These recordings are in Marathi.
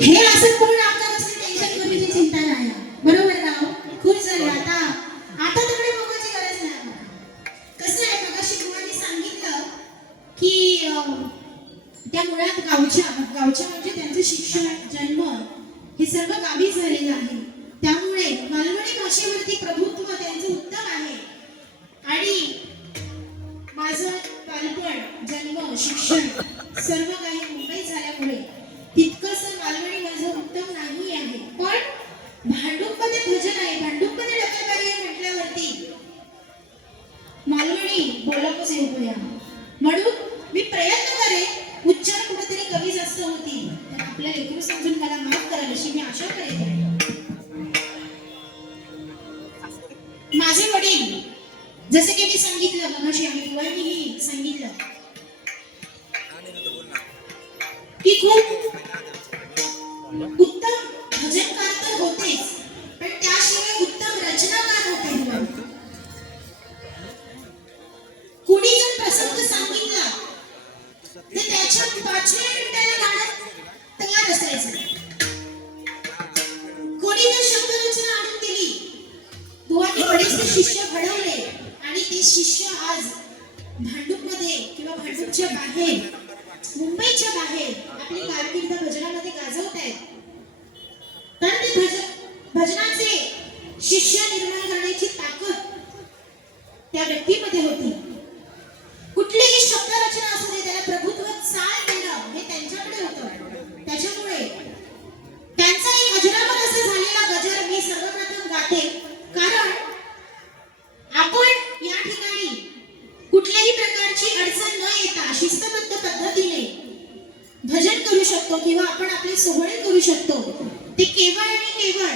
हे असं कोण आकार कसली टेन्शन करूची चिंता नाही बरोबर ना खुश झाले. आता आता तिकडे बघायची गरज नाही कसं आहे मगाशी तुम्हाला सांगितलं की त्या मुळात गावच्या गावच्या म्हणजे त्यांचं शिक्षण जन्म हे सर्व गावी झालेलं आहे. त्यामुळे मालवणी भाषेवरती प्रभुत्व त्यांचं उत्तम आहे. आणि माझं बालपण जन्म शिक्षण सर्व म्हणून मी प्रयत्न करेन उच्चार कुठेतरी कमी जास्त होतील. तर आपल्या लेकरू समजून मला माफ कराल अशी मी आशा करेन. माझे वडील जसे की मी सांगितलं मगाशी आणि बुवांनीही सांगितलं की खूप उत्तम भजनकार तर होतेच. शिष्य घडवले आणि ते शिष्य आज भांडूपमध्ये किंवा भांडूपच्या बाहेर मुंबईच्या बाहेर आपली कारकीर्द भजनामध्ये गाजवत आहेत. तर ते भजन भजनाचे शिष्य निर्माण करण्याची ताकद त्या व्यक्तीमध्ये होती. कुठलीही शब्दरचना असू दे ते केवळ आणि केवळ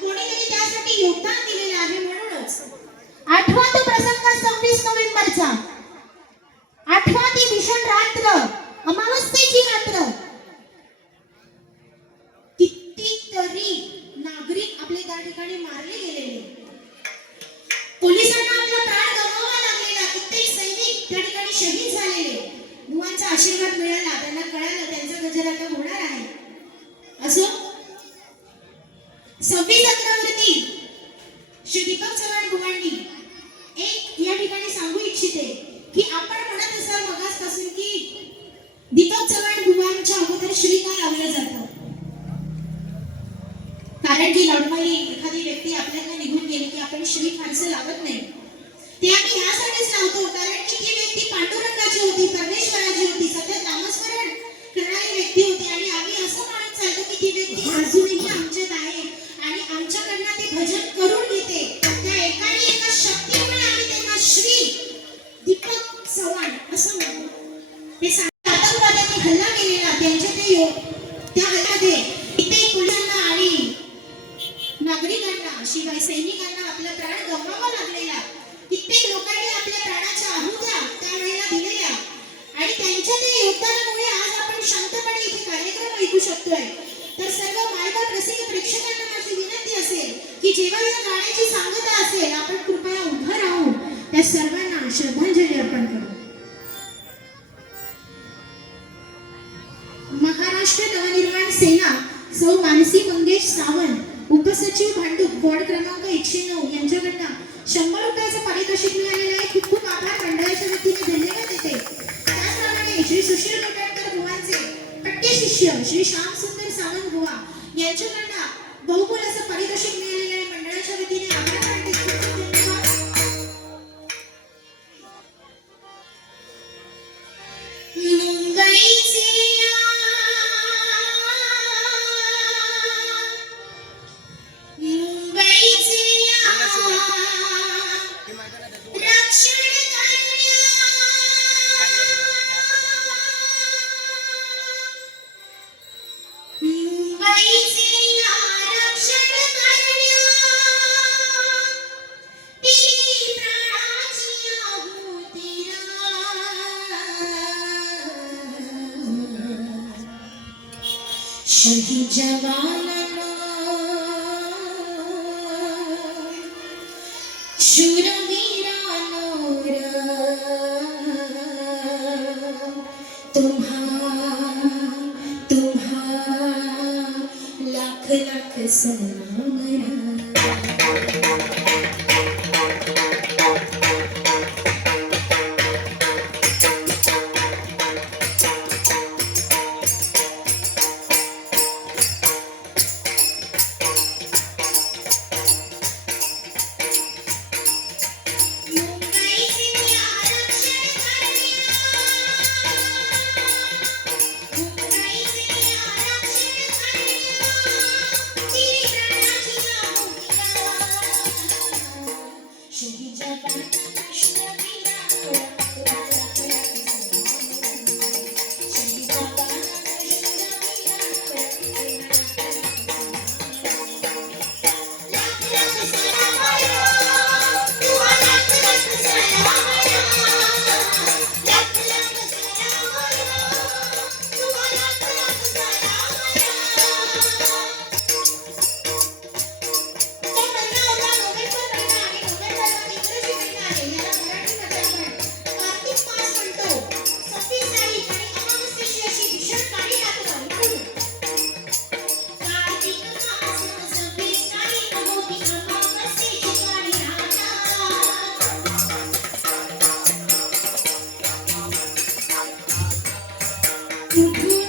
कोणीतरी त्यासाठी योगदान दिलेलं आहे म्हणूनच. आठवा तो प्रसंग सव्वीस नोव्हेंबरचा. आठवा ती भीषण रात्र अमावस्येची रात्र. कितीतरी नागरिक आपले त्या ठिकाणी मारले गेलेले. पोलिसांना आपला प्राण गमवावा लागलेला. कित्येक सैनिक त्या ठिकाणी शहीद झालेले. मुलांचा आशीर्वाद मिळाला त्यांना कळालं त्यांचा गजर आता होणार आहे. असो? सव्वीस अकरावरती श्री दीपक चव्हाण बुवांनी एक या ठिकाणी सांगू इच्छिते की आपण म्हणत असाल मगासपासून की दीपक चव्हाण बुवांच्या अगोदर श्री का लावलं जातं कारण की नॉर्मली एखादी व्यक्ती आपल्याला निघून गेली की आपण श्री फारसं लावत नाही. ते आम्ही यासाठीच लावतो कारण की ती व्यक्ती पांडुरंगाची होती परमेश्वराची होती सध्या तामस ऐकतोय तर सर्व मायबाप रसिक प्रेक्षकांना माझी विनंती असेल की जेव्हा या गाण्याची सांगता असेल आपण कृपया उभं राहून त्या सर्वांना श्रद्धांजली अर्पण करू. महाराष्ट्र नवनिर्माण सेना सौ मानसी मंगेश सावंत उपसचिव भांडूप वॉर्ड क्रमांक एकशे नऊ यांच्याकडनं शंभर रुपयाचं पारितोषिक मिळालेलं आहे. खूप खूप आभार मंडळाच्या वतीने. धन्यवाद. पट्टे शिष्य श्री श्याम सुंदर सावंत बुवा यांच्याकडनं शहीद जवानना शूरवीरांनो तुम्हा तुम्हा लाख लाख सलाम Mm-hmm.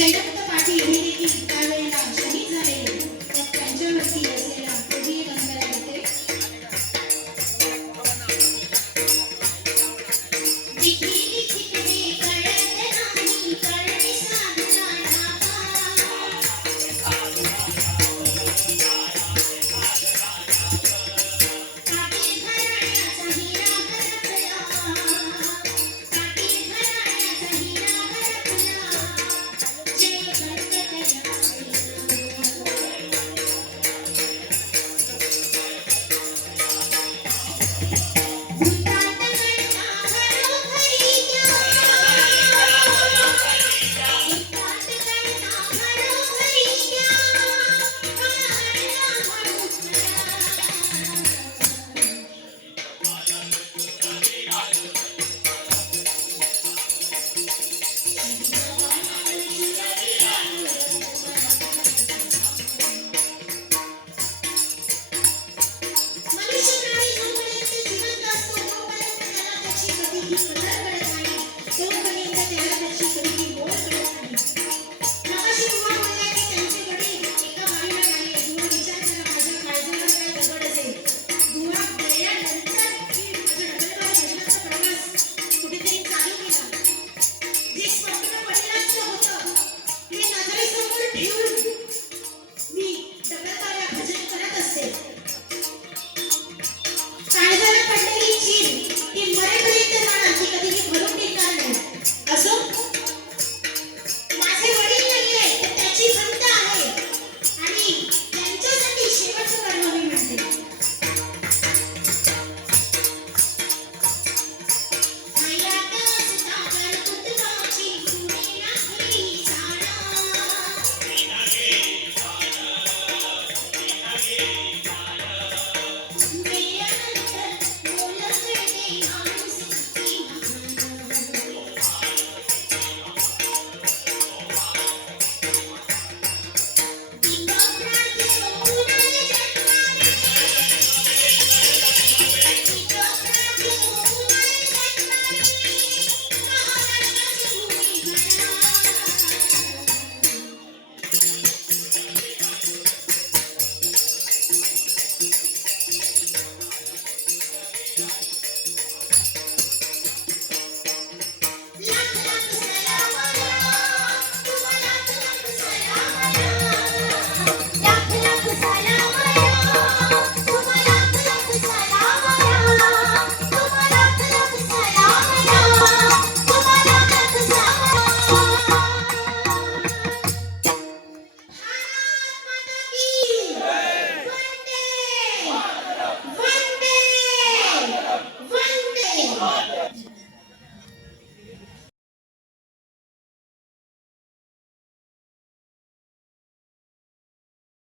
సెంటర్ తో పాటు యూనిటీకి ఇస్తావేనా